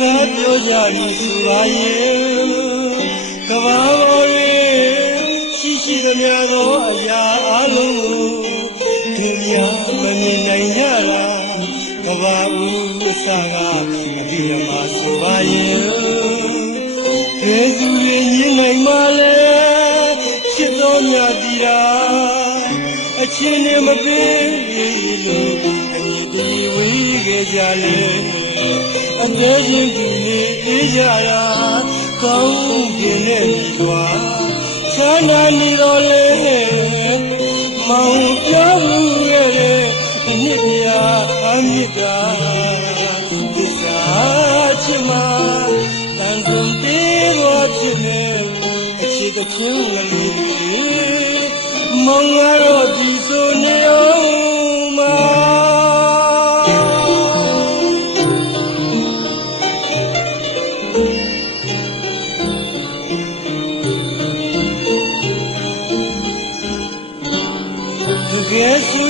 ကားပြောကြပြီဆိုပါရဲ့ကဘာပေါ်တွင်ရှိသမျှသောအရာအလုံးကိုသူများမမြင်နိုင်ကြလားကဘာဦးအစကအပြည့်မှာဆိုပါရဲ့ဘယ်သူတွေမြင်နိုင်မှလဲချစ်တော်မြတ်တီတာအချင်းနဲ့မပေးလို့အညီတည်ဝေးခဲ့ကြလေအသေးချင်းသူနေအေးကြရာကောင်းကင်နဲ့ပြီးသွားချမ်းသာနေတော်လေမောင်ပြောမှုရဲ့အနှစ်ပြာအမြစ်တာသစ္စာချစ်မှာတန်ဆုံတေးတော်ဖြစ်နေအချစ်တစ်ခုလေးမောင်ရောဒီဆိုနေအောင်မှာကဲစီ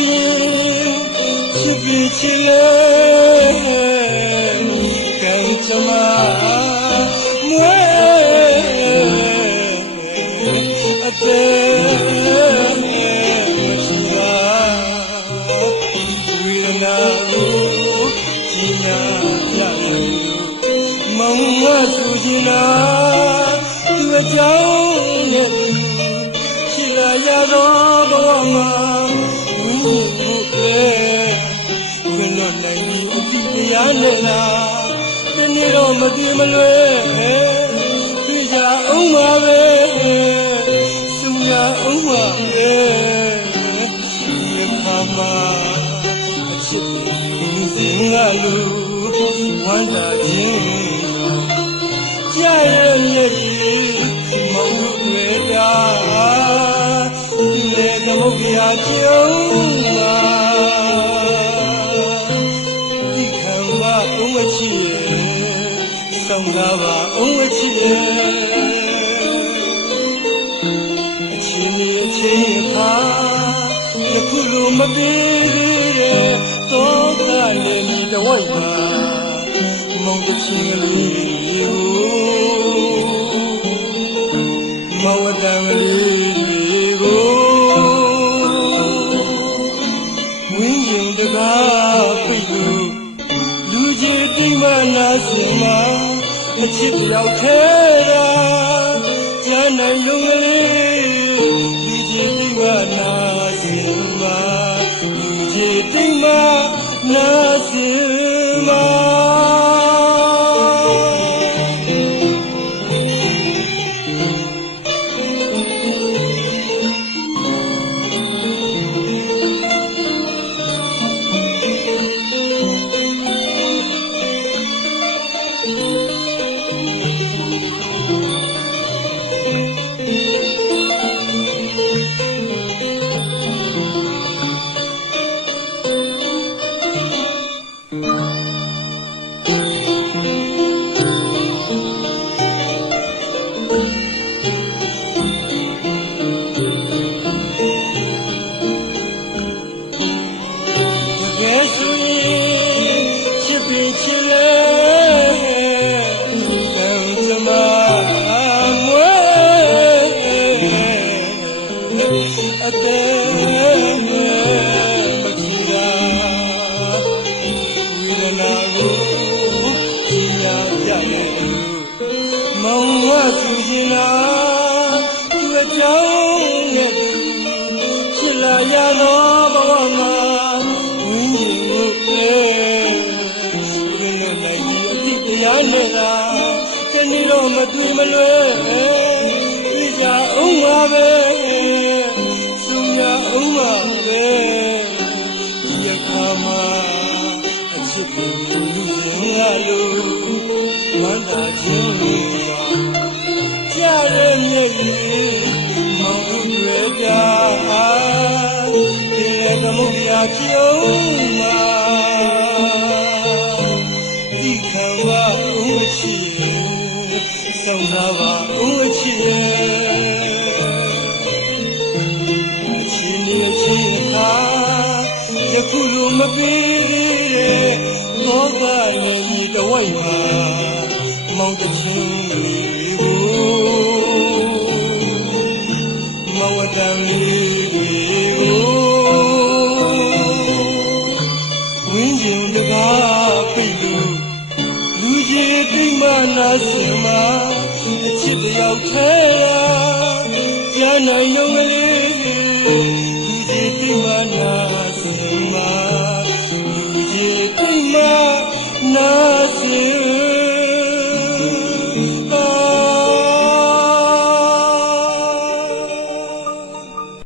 ချစ်ပြီချစ်လေကံချမမွေအသေးမရှိပါဝိရဏကိုကြည်နာလာမောင်မသူချင်နာသူအကြောင်းနဲ့ချစ်လာရတော့ဘဝမှာတရားနဲ့လားတနေ့တော့မပြေမလွယ်ပြကြအောင်ပါပဲသူရအောင်ပါပဲဒီခါမှာအချစ်စင်ကလူဝမ်းသာခြင်းကြားရလက်ကြီးမောင်တို့တွေတာဒီလေသမုဒ္ဒရာကျုံမှာဆောင်သာပါအောင်အချစ်ရဲ့အချင်းကြီးအချင်းခါယခုလိုမပြေတဲ့သောကလည်းမိတဝိုက်ပါမောင်တချင်းလေးကိုမောဝတ္တံလေးကိုဝင်းရင်တကားပြည့်လို့လူကြီးတိမနာစင်မှာအချစ်ရောက်ခဲ့တာကျန်နိုင်ရုံလေးလူကြီးတိမနာစင်မှာလူကြီးတိမနာစင်မှာအသေးမကြည့်တာဝိရဏကိုကြည်နာပြရဲ့မောင်ဝသူရှင်နာသူအကြောင်းနဲ့ချစ်လာရတော့ဘဝမှာဝင်းကျင်ကိုဘယ်နဲ့လိုက်ဒီအတိတရားနဲ့လားတနေ့တော့မတွေ့မလွယ်ပြကြအောင်ပါပဲအောင်ပါပဲဒီခါမှာအချစ်ကိုလူငါလိုဝမ်းသာခြင်းပါကြားရမြဲကြီးမောင်တို့တွေတာဒီသမုဒ္ဒရာကျုံမှာဒီခါမှာဦးချီဆောင်သာပါဦးချီယခုလိုမပြေတဲ့သောကလည်းဒီတဝိုက်မှာ င်းတချင်းတွေကိုမဝတ္တမီတွေကိုဝင်းကျင်တကားပိတ်လို့လူကြီးတိမ်မနာစင်မှာအချစ်တယောက်ထဲရာကြားနိုင်တော့ကလေး